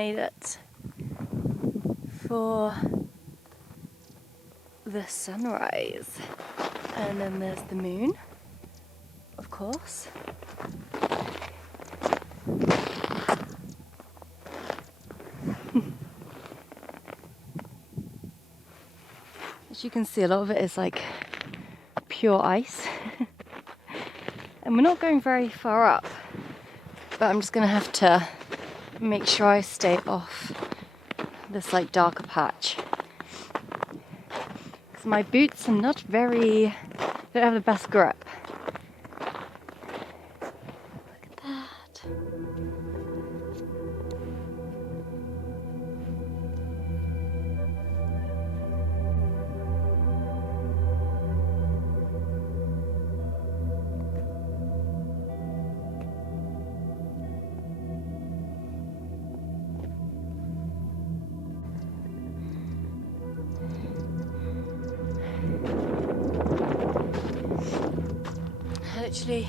made it for the sunrise. And then there's the moon, of course. As you can see, a lot of it is like pure ice. And we're not going very far up, but I'm just gonna have to make sure I stay off this like darker patch. Because my boots are not very, don't have the best grip. Look at that. I literally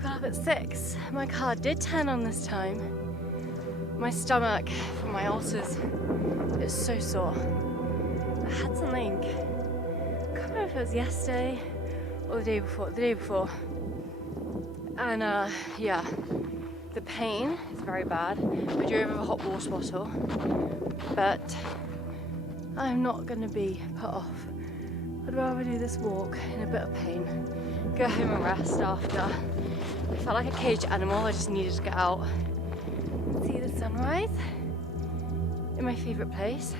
got up at 6. My car did turn on this time. My stomach from my ulcers is so sore. I had something, I can't remember if it was yesterday or the day before. And yeah, the pain is very bad. I do have a hot water bottle, but I'm not gonna be put off. I'd rather do this walk in a bit of pain, go home and rest after. I felt like a caged animal, I just needed to get out and see the sunrise in my favourite place.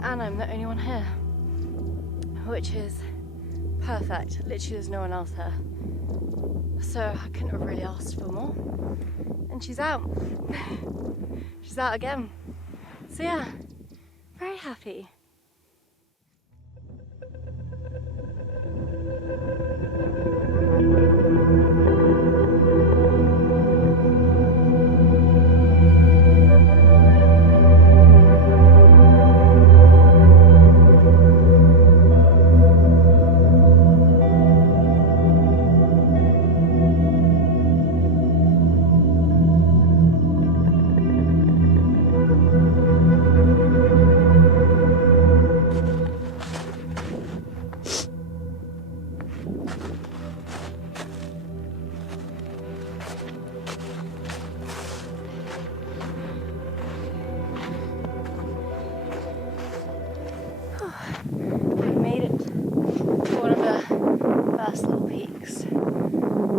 And I'm the only one here, which is perfect. Literally there's no one else here. So I couldn't have really asked for more. And she's out. She's out again. So yeah, very happy.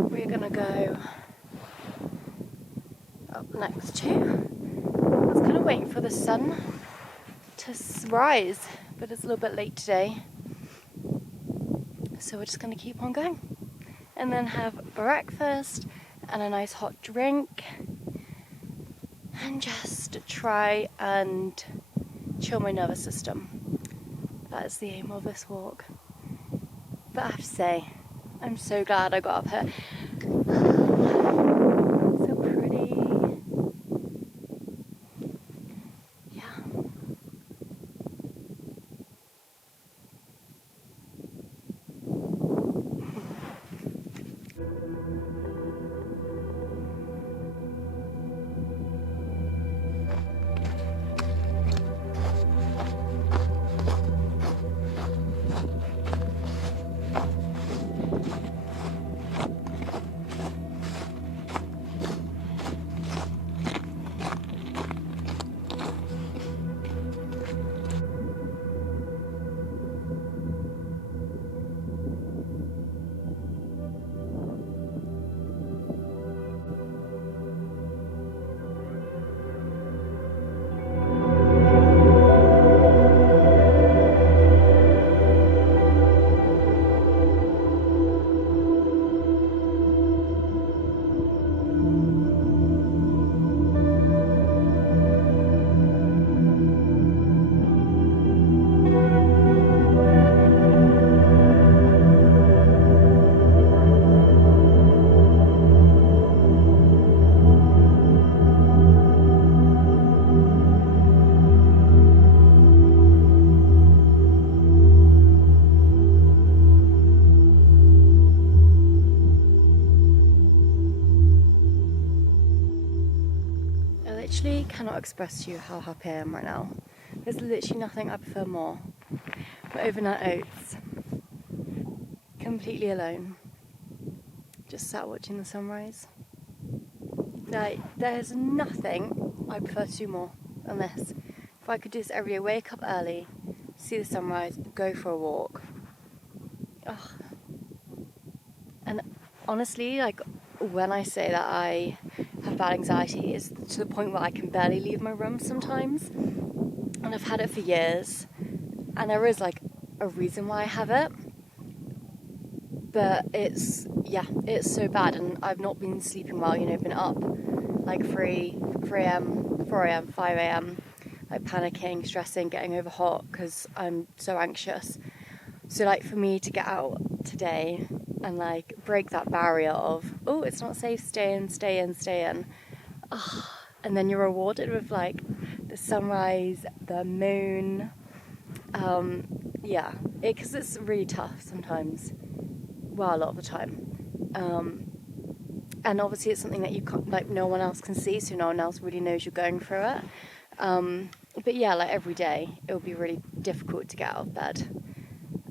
We're gonna go up next to. I was kind of waiting for the sun to rise, but it's a little bit late today. So we're just gonna keep on going. And then have breakfast and a nice hot drink. And just try and chill my nervous system. That is the aim of this walk. But I have to say, I'm so glad I got up here. So pretty. Yeah. cannot express to you how happy I am right now. There's literally nothing I prefer more. My overnight oats, completely alone, just sat watching the sunrise. Like, there's nothing I prefer to do more than this. If I could do this every day, wake up early, see the sunrise, go for a walk. Ugh. And honestly, like, when I say that I have bad anxiety, it's to the point where I can barely leave my room sometimes. And I've had it for years. And there is, like, a reason why I have it. But it's so bad. And I've not been sleeping well, you know, been up like 3 a.m., 4 a.m., 5 a.m., like panicking, stressing, getting over hot because I'm so anxious. So, like, for me to get out today and, like, break that barrier of, oh, it's not safe, stay in. Oh, and then you're rewarded with, like, the sunrise, the moon. Because it's really tough sometimes. Well, a lot of the time. And obviously it's something that you can't, like, no one else can see, so no one else really knows you're going through it. But yeah, like, every day it would be really difficult to get out of bed.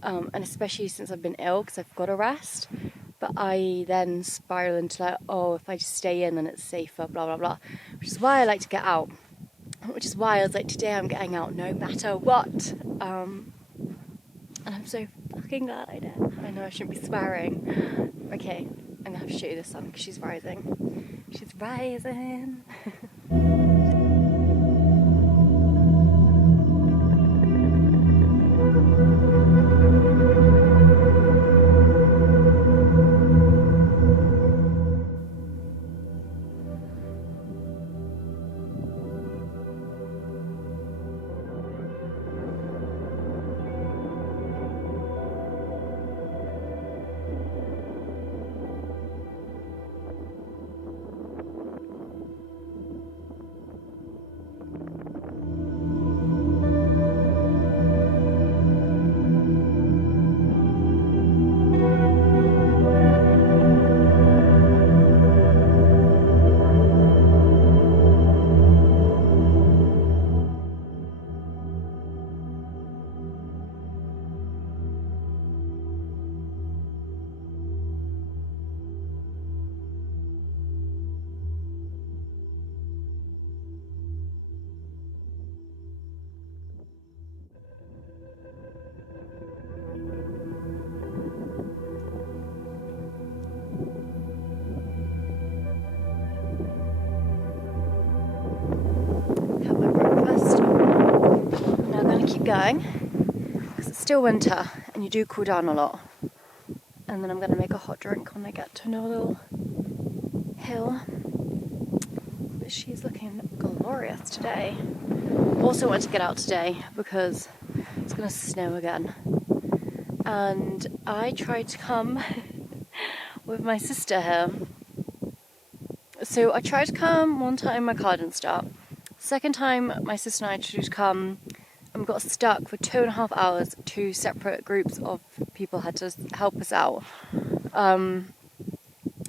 And especially since I've been ill, because I've got to rest. But I then spiral into, like, oh, if I just stay in, then it's safer, blah, blah, blah. Which is why I like to get out. Which is why I was like, today I'm getting out no matter what. And I'm so fucking glad I did. I know I shouldn't be swearing. Okay, I'm going to have to show you the sun because she's rising. She's rising. Have my breakfast. I'm now going to keep going because it's still winter and you do cool down a lot. And then I'm going to make a hot drink when I get to another little hill. But she's looking glorious today. Also want to get out today because it's going to snow again. And I tried to come with my sister here. So I tried to come one time, my car didn't start. Second time, my sister and I tried to come and we got stuck for 2.5 hours. 2 separate groups of people had to help us out.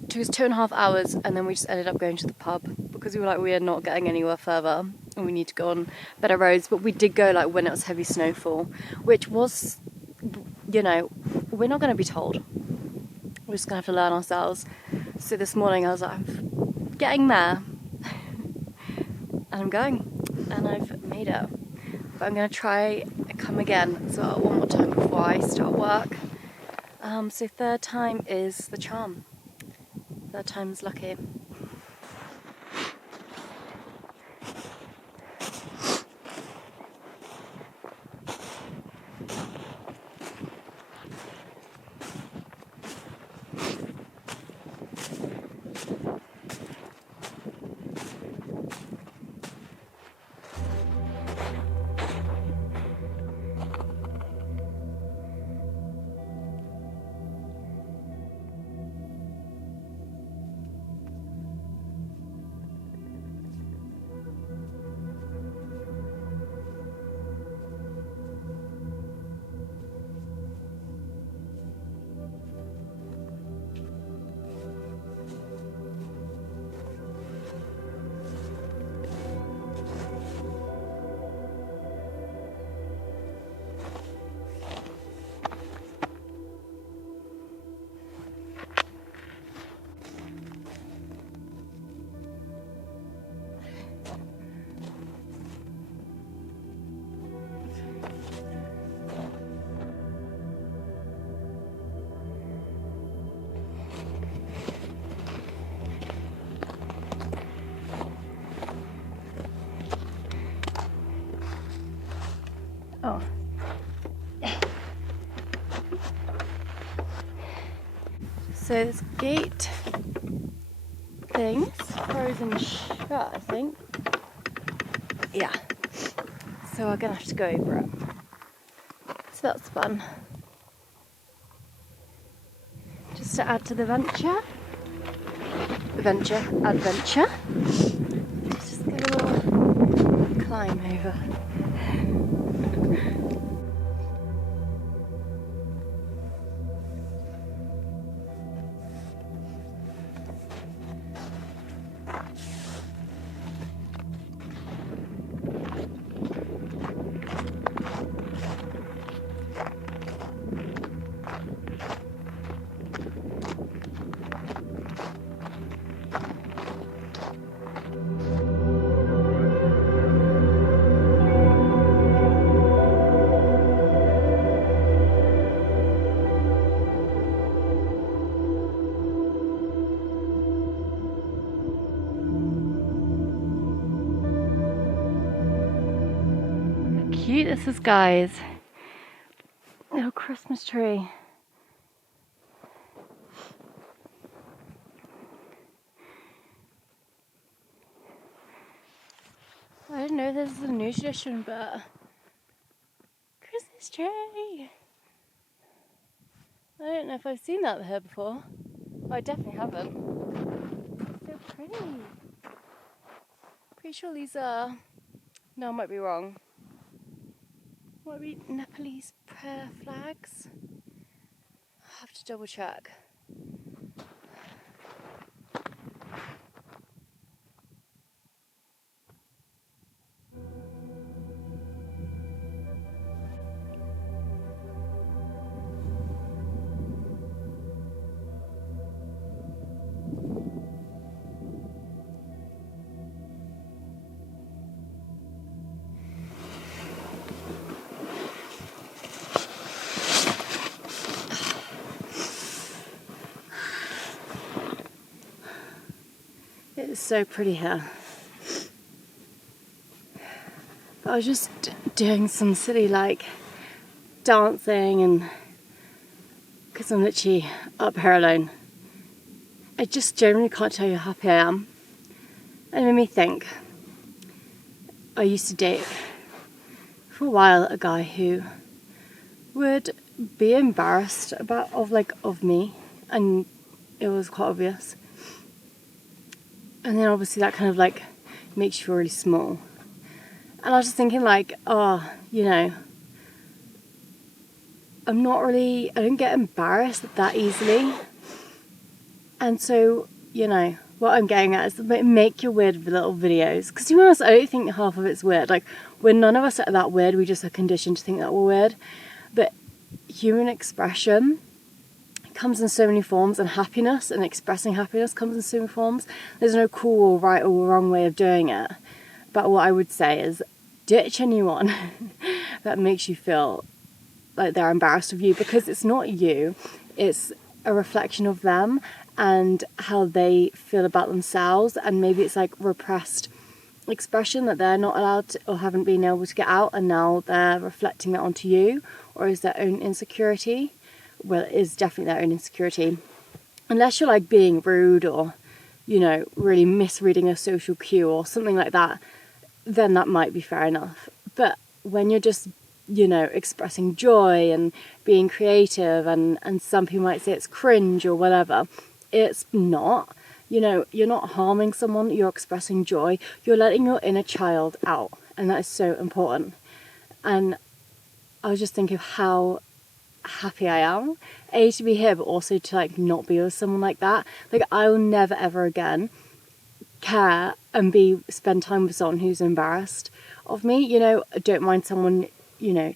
Took us 2.5 hours and then we just ended up going to the pub because we were like, we are not getting anywhere further and we need to go on better roads. But we did go, like, when it was heavy snowfall, which was, you know, we're not going to be told. We're just going to have to learn ourselves. So this morning I was like, I'm getting there. And I'm going. And I've made it. But I'm going to try and come again. So one more time before I start work. So third time is the charm. Third time's lucky. So this gate thing's frozen shut, I think. Yeah. So we're gonna have to go over it. So that's fun. Just to add to the adventure. Just get a little climb over. Cute this is, guys. Little Christmas tree. I didn't know this is a new tradition, but Christmas tree. I don't know if I've seen that here before. Oh, I definitely haven't. So pretty. Pretty sure these are, no, I might be wrong. Might be Nepalese prayer flags. I'll have to double check. It's so pretty here. But I was just doing some silly like dancing, and because I'm literally up here alone, I just generally can't tell you how happy I am. And it made me think, I used to date for a while a guy who would be embarrassed of me, and it was quite obvious. And then obviously that kind of like makes you feel really small. And I was just thinking like, I don't get embarrassed that easily. And so, what I'm getting at is make your weird little videos. Because to be honest, I don't think half of it's weird. Like, when none of us are that weird, we just are conditioned to think that we're weird. But human expression comes in so many forms, and happiness and expressing happiness comes in so many forms. There's no cool or right or wrong way of doing it. But what I would say is ditch anyone that makes you feel like they're embarrassed of you, because it's not you, it's a reflection of them and how they feel about themselves, and maybe it's like repressed expression that they're not allowed to, or haven't been able to get out, and now they're reflecting that onto you, or is their own insecurity. Well, it is definitely their own insecurity. Unless you're like being rude or, really misreading a social cue or something like that, then that might be fair enough. But when you're just, expressing joy and being creative, and some people might say it's cringe or whatever, it's not. You're not harming someone, you're expressing joy, you're letting your inner child out, and that is so important. And I was just thinking of how happy I am, to be here, but also to like not be with someone like that. Like, I will never ever again care and spend time with someone who's embarrassed of me. I don't mind someone,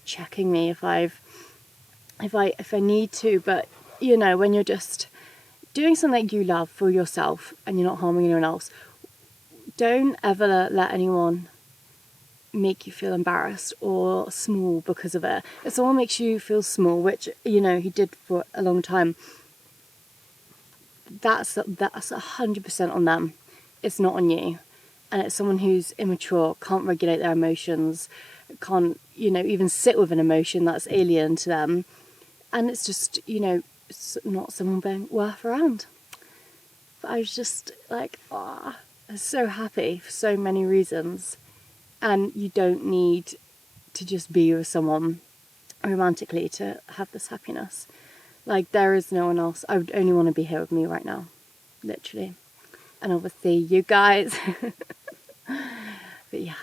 checking me if I need to, but when you're just doing something you love for yourself and you're not harming anyone else, don't ever let anyone make you feel embarrassed or small because of it. If someone makes you feel small, which he did for a long time, that's 100% on them. It's not on you. And it's someone who's immature, can't regulate their emotions, can't even sit with an emotion that's alien to them. And it's just not someone being worth around. But I was just like, I was so happy for so many reasons. And you don't need to just be with someone romantically to have this happiness. Like, there is no one else. I would only want to be here with me right now, literally. And obviously you guys. But yeah,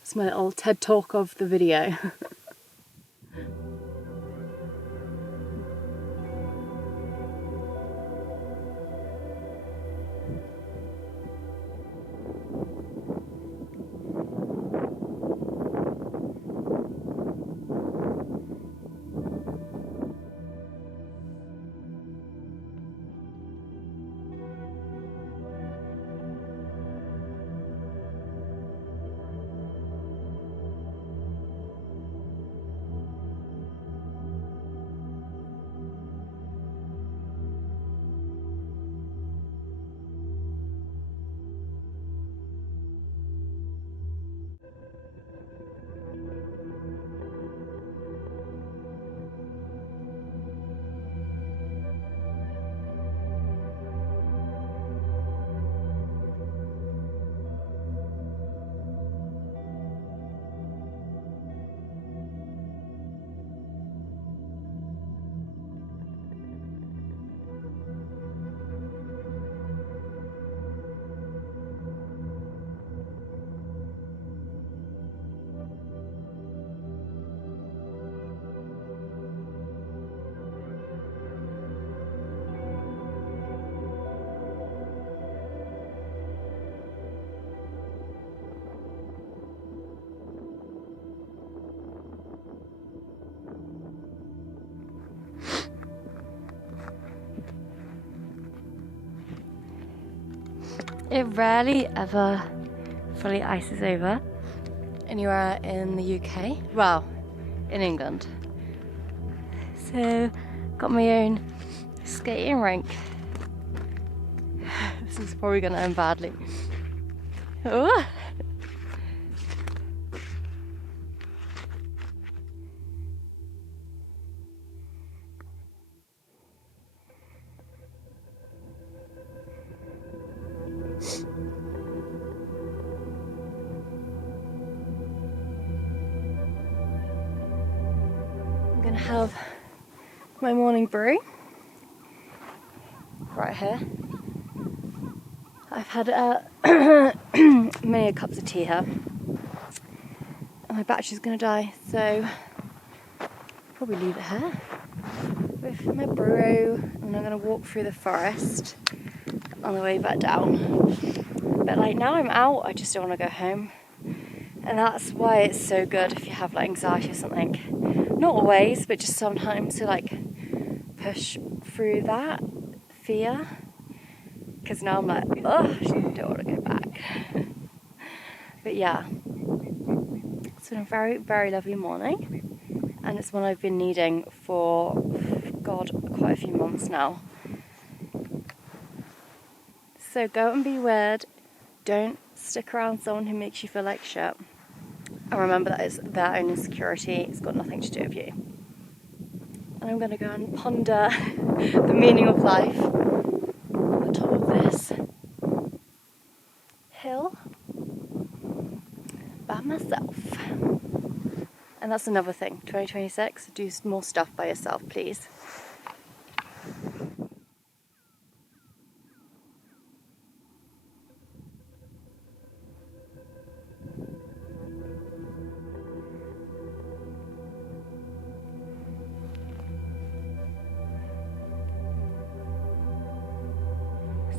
it's my little TED talk of the video. It rarely ever fully ices over anywhere in the UK. Well, in England. So, got my own skating rink. This is probably going to end badly. Oh. I'm gonna have my morning brew right here. I've had many cups of tea here, and my battery's gonna die, so I'll probably leave it here with my brew, and I'm gonna walk through the forest on the way back down. But like, now I'm out, I just don't want to go home. And that's why it's so good if you have like anxiety or something. Not always, but just sometimes to like push through that fear. Because now I'm like, oh, I don't want to go back. But yeah, it's been a very, very lovely morning. And it's one I've been needing for, God, quite a few months now. So go and be weird. Don't stick around someone who makes you feel like shit. And remember that it's their own insecurity. It's got nothing to do with you. And I'm going to go and ponder the meaning of life on the top of this hill by myself. And that's another thing. 2026, do more stuff by yourself, please.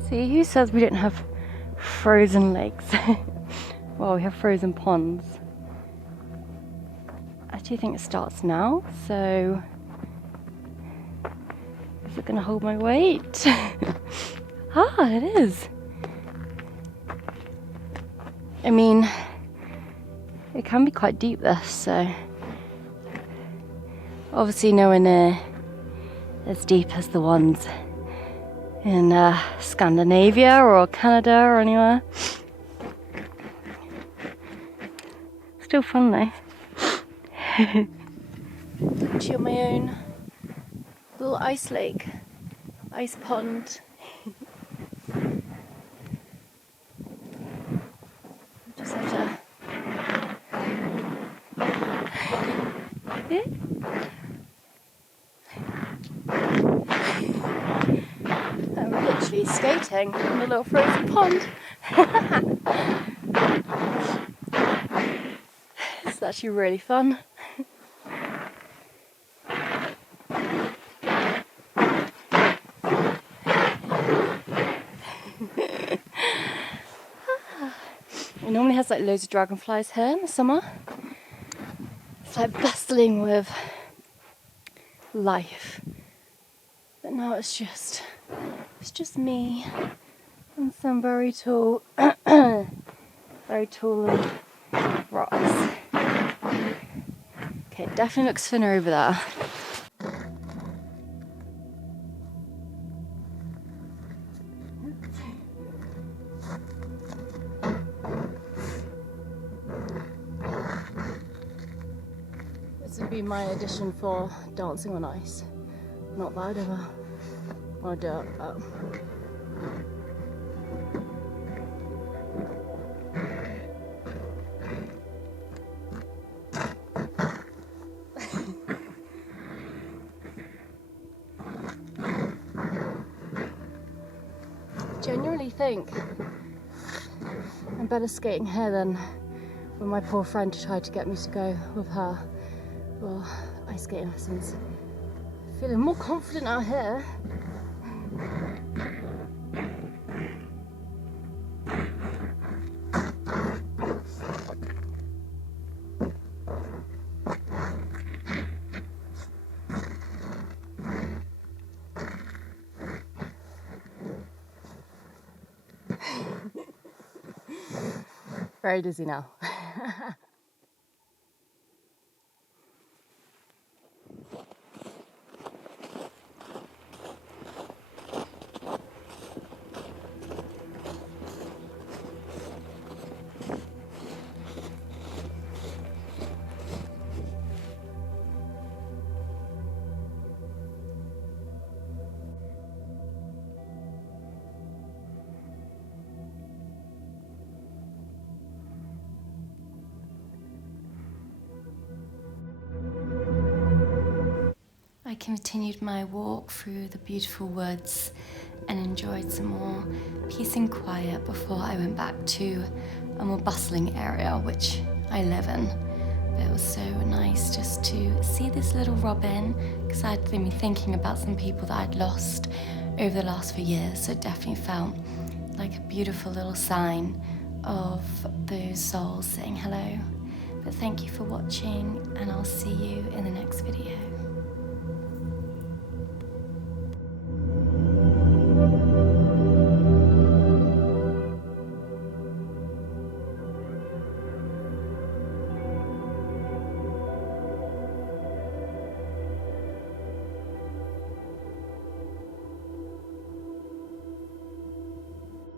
See, who says we don't have frozen lakes? Well, we have frozen ponds. I actually think it starts now, so is it going to hold my weight? Ah, it is. I mean, it can be quite deep, this, so obviously nowhere near as deep as the ones in Scandinavia or Canada or anywhere. Still fun though. Actually on my own Little ice lake, ice pond. Just have to. I'm literally skating in a little frozen pond. It's actually really fun. It normally has like loads of dragonflies here in the summer. It's like bustling with life. But now it's just me and some very tall rocks. Okay, it definitely looks thinner over there. This would be my audition for dancing on ice. Not that I'd ever want to do it, but genuinely think I'm better skating here than when my poor friend tried to get me to go with her for ice skating lessons. Feeling more confident out here. Very dizzy now. I continued my walk through the beautiful woods and enjoyed some more peace and quiet before I went back to a more bustling area which I live in. But it was so nice just to see this little robin, because I'd been thinking about some people that I'd lost over the last few years, so it definitely felt like a beautiful little sign of those souls saying hello. But thank you for watching, and I'll see you in the next video.